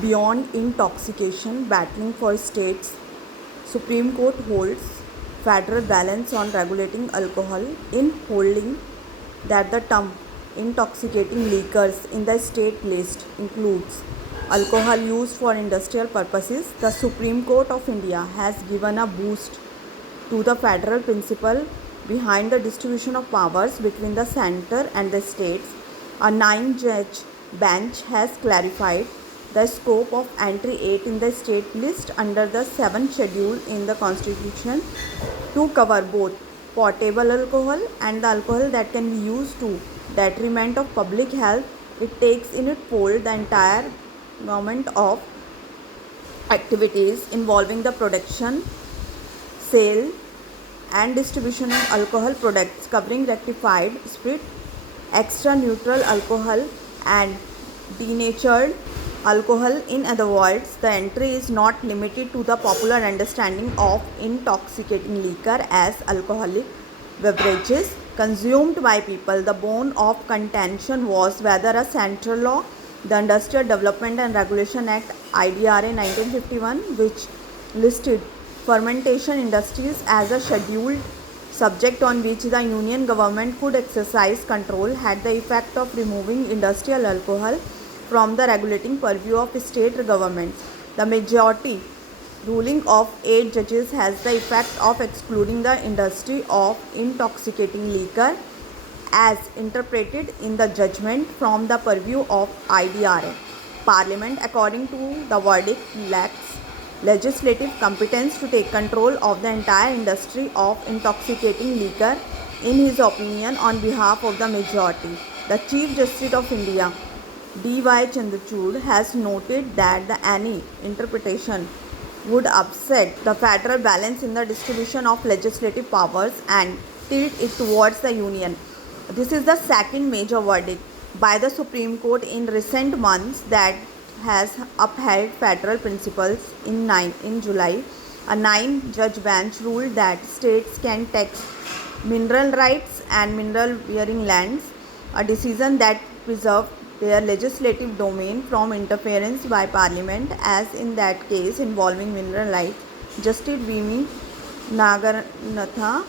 Beyond intoxication, battling for states, Supreme Court holds federal balance on regulating alcohol in holding that the term intoxicating liquors in the state list includes alcohol used for industrial purposes. The Supreme Court of India has given a boost to the federal principle behind the distribution of powers between the center and the states. A 9-judge bench has clarified the scope of entry 8 in the state list under the 7th schedule in the constitution to cover both portable alcohol and the alcohol that can be used to detriment of public health. It takes in its fold the entire government of activities involving the production, sale and distribution of alcohol products covering rectified spirit, extra neutral alcohol and denatured alcohol. In other words, the entry is not limited to the popular understanding of intoxicating liquor as alcoholic beverages consumed by people. The bone of contention was whether a central law, the Industrial Development and Regulation Act IDRA 1951, which listed fermentation industries as a scheduled subject on which the union government could exercise control, had the effect of removing industrial alcohol from the regulating purview of state governments. The majority ruling of 8 judges has the effect of excluding the industry of intoxicating liquor as interpreted in the judgment from the purview of IDRA. Parliament, according to the verdict, lacks legislative competence to take control of the entire industry of intoxicating liquor. In his opinion, on behalf of the majority, the Chief Justice of India, D.Y. Chandrachud, has noted that any interpretation would upset the federal balance in the distribution of legislative powers and tilt it towards the union. This is the second major verdict by the Supreme Court in recent months that has upheld federal principles. In July, a 9-judge bench ruled that states can tax mineral rights and mineral-bearing lands, a decision that preserved their legislative domain from interference by Parliament, as in that case involving mineral rights. Justice V.M. Nagarantha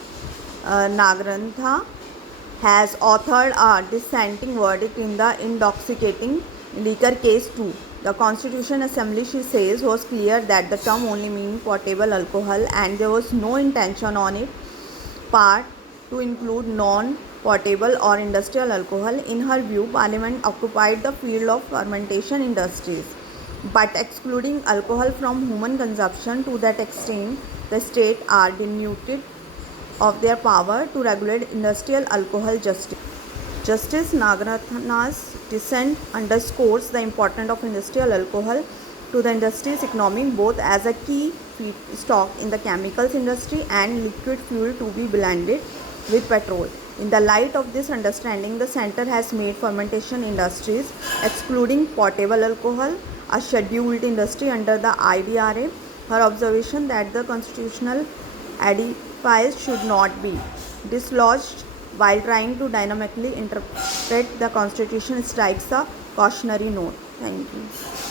has authored a dissenting verdict in the intoxicating liquor case too. The Constitution Assembly, she says, was clear that the term only means portable alcohol and there was no intention on its part to include non-portable or industrial alcohol. In her view, Parliament occupied the field of fermentation industries, but excluding alcohol from human consumption. To that extent, the states are denuded of their power to regulate industrial alcohol. Justice Nagarantha's dissent underscores the importance of industrial alcohol to the industry's economy, both as a key feedstock in the chemicals industry and liquid fuel to be blended with petrol. In the light of this understanding, the Centre has made fermentation industries, excluding portable alcohol, a scheduled industry under the IDRA. Her observation that the constitutional edifice should not be dislodged while trying to dynamically interpret the Constitution strikes a cautionary note. Thank you.